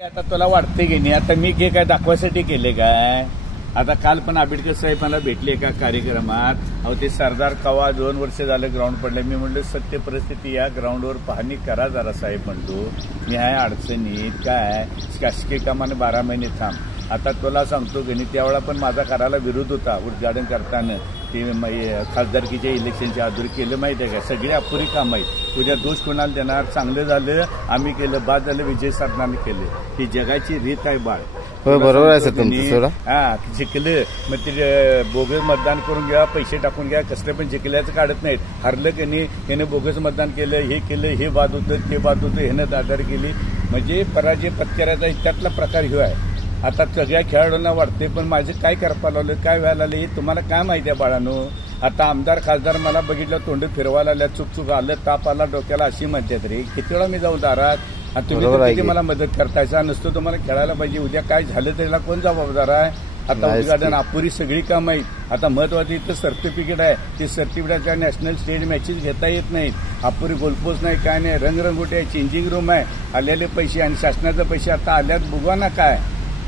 आता तुला वाटते की नाही, आता मी काय दाखवायसाठी केले काय? आता काल पण आंबेडकर साहेब मला भेटले एका कार्यक्रमात. अहो ते सरदार कवा 2 वर्ष झालं ग्राउंड पडले. मी म्हणलं सत्य परिस्थिती या ग्राउंडवर पाहणी करा जरा साहेब. म्हणतो मी आहे अडचणीत काय शासकीय कामाने 12 महिने थांब. आता तुला सांगतो की नाही, त्यावेळा पण माझा करायला विरोध होता. उद्घाटन करताना ते खासदारकीच्या इलेक्शनच्या आधुरी केलं माहिती आहे का? सगळी अपुरी काम आहेत. उद्या दोष कोणाला देणार? चांगलं झालं आम्ही केलं, बाद झालं विजय सरकारने केलं. ही जगाची रीत आहे बाळ. बरोबर आहे सर तुमचं. हा जिंकलं मग ते बोगस मतदान करून घ्या, पैसे टाकून घ्या, कसले पण जिंकल्याचं काढत नाहीत. हरलं की नाही, ह्यानं बोगस मतदान केलं, हे केलं, हे बाद होतं, ते बाद होतं, ह्यानं दादार केली. म्हणजे पराजय पत्करायचा त्यातला प्रकार ह्यो आहे. आता सगळ्या खेळाडूंना वाटते, पण माझे काय करपा लावलं, काय व्हायला लागलं हे तुम्हाला काय माहिती आहे बाळांनो? आता आमदार खासदार मला बघितलं तोंड फिरवायला आल्या, चुक आलं, ताप आला डोक्याला अशी म्हणतात रे. किती वेळा मी जाऊ दारात आणि तुम्ही किती मला मदत करतायचा? नुसतं तुम्हाला खेळायला पाहिजे. उद्या काय झालं त्याला कोण जबाबदार आहे? आता उद्घाटन अपुरी सगळी काम आहेत. आता महत्वाचं इथं सर्टिफिकेट आहे, ते सर्टिफिकेटच्या नॅशनल स्टेज मॅचेस घेता येत नाहीत. अपुरी गोलपोस्ट नाही, काय नाही, रंगरंगोटी आहे, चेंजिंग रूम आहे, आलेले पैसे आणि शासनाचे पैसे आता आल्यात बघा ना काय.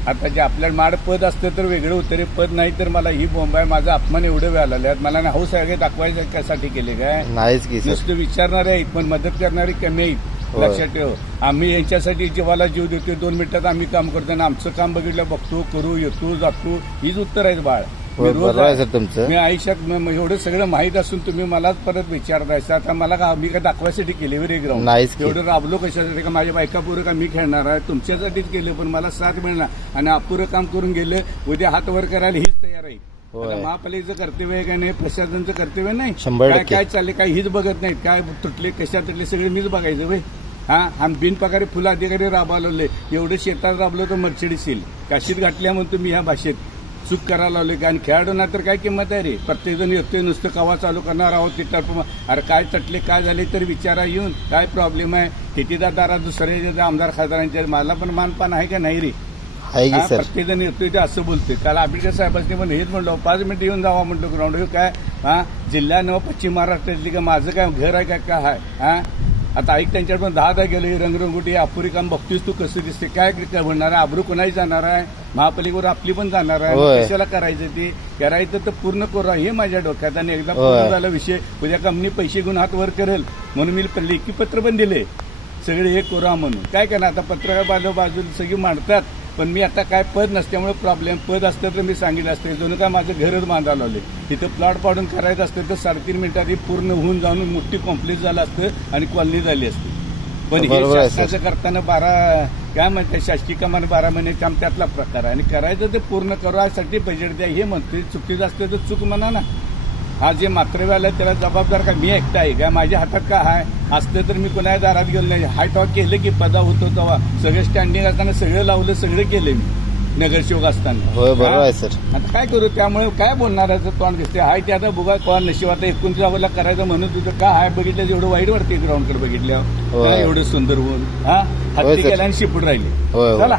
आता जे आपल्याला माड पद असतं तर वेगळं होतं रे, पद नाही तर मला ही बॉम्ब आहे, माझा अपमान एवढे वेळ आलेले मला ना हौस आहे दाखवायचं कशासाठी केले काय? नाहीच की नुसतं विचारणारे आहेत पण मदत करणारी कमी आहेत. लक्षात ठेव, आम्ही यांच्यासाठी जीवाला जीव देतो. 2 मिनिटात आम्ही काम करतो ना, आमचं काम बघितलं बघतो, करू, येतो, जातो, हीच उत्तर आहेत बाळ. तुमचं मी आयुष्यात एवढं सगळं माहित असून तुम्ही मलाच परत विचारतायचं. आता मला मी काय दाखवायसाठी केले रे ग्राउंड? नाहीच. एवढं राबलो कशासाठी? का माझ्या बायका पुरं का मी खेळणार आहे? तुमच्यासाठीच केलं, पण मला साथ मिळणार आणि अपुरं काम करून गेलं. उद्या हात वर करायला हीच तयार आहे. महापालिकेचं कर्तव्य आहे का नाही? प्रशासनाचं कर्तव्य नाही? 100% काय चालले काय हीच बघत नाहीत. काय तुटले कशा तुटले सगळे मीच बघायचं भाई. हा आम्ही बिनपगारी फुल अधिकारी राबवले. एवढं शेतात राबलो तर मर्सिडीज येईल काशीत घातल्या म्हणून तुम्ही ह्या भाषेत चूक करायला लावले का? आणि खेळाडूंना तर काय किंमत आहे रे? प्रत्येक जण येतोय नुसतं कवा चालू करणार आहोत तिथं. अरे काय तटले काय झाले तर विचारा येऊन काय प्रॉब्लेम आहे? कितीदा दारा दुसऱ्या आमदार खासदारांच्या मला पण मानपान आहे का नाही रे? प्रत्येक जण येतोय ते असं बोलतोय. काल आंबेडकर साहेबांनी पण हेच म्हणलो 5 मिनिटं येऊन जावा म्हणतो ग्राउंड. काय हा जिल्हा नव पश्चिम महाराष्ट्रातली का माझं काय घर आहे काय काय आहे? हा आता ऐक त्यांच्याकडे पण 10 गेले रंगरंगोटी अपुरी काम बघतोस तू कसं दिसते. काय म्हणणार आहे? आबरू कोणाही जाणार आहे? महापालिकेवर आपली पण जाणार आहे. कशाला करायचं? ते करायचं तर पूर्ण करू हे माझ्या डोक्यात. आणि एकदा पूर्ण झाला विषय, उद्या कंपनी पैसे घेऊन हात वर करेल म्हणून मी लेखी पत्र पण दिले सगळे हे करू म्हणून. काय करणार आता? पत्रकार बाजूला सगळी मांडतात, पण मी आता काय पद नसल्यामुळे प्रॉब्लेम. पद असतं तर मी सांगितलं असतं. जणू काय माझं घरच बांधायला लावले. तिथं प्लॉट पाडून करायचं असतं तर 3.5 मिनिटात पूर्ण होऊन जाऊन मोठी कॉम्प्लेक्स झालं असतं आणि कॉलनी झाली असती. पण हे शासनाचं करताना 12 काय म्हणतात शासकीय कामाने 12 महिने काम त्यातला प्रकार आहे. आणि करायचं ते पूर्ण करायसाठी बजेट द्या हे म्हणते. चुकीचं असतं तर चूक म्हणा ना. हा जे मात्रेवाला त्याला जबाबदार का मी एकटा आहे का? माझ्या हातात का आहे? असतं तर मी कोणाच्या दारात गेलो नाही. हाय टॉक केलं की पदा होतो तेव्हा सगळं स्टँडिंग असताना सगळं लावलं, सगळं केलं मी नगरसेवक असताना. बरोबर आहे सर. आता काय करू? त्यामुळे काय बोलणार आहे? तोंड दिसते हाय ते आता बघा कोण नशिब. आता 29 करायचं म्हणून तुझं का हाय बघितलं एवढं वाईट वाटते ग्राउंडकडे बघितल्यावर. काय एवढं सुंदर होऊन हा हत्ती केल्या आणि शिपूट राहिली. चला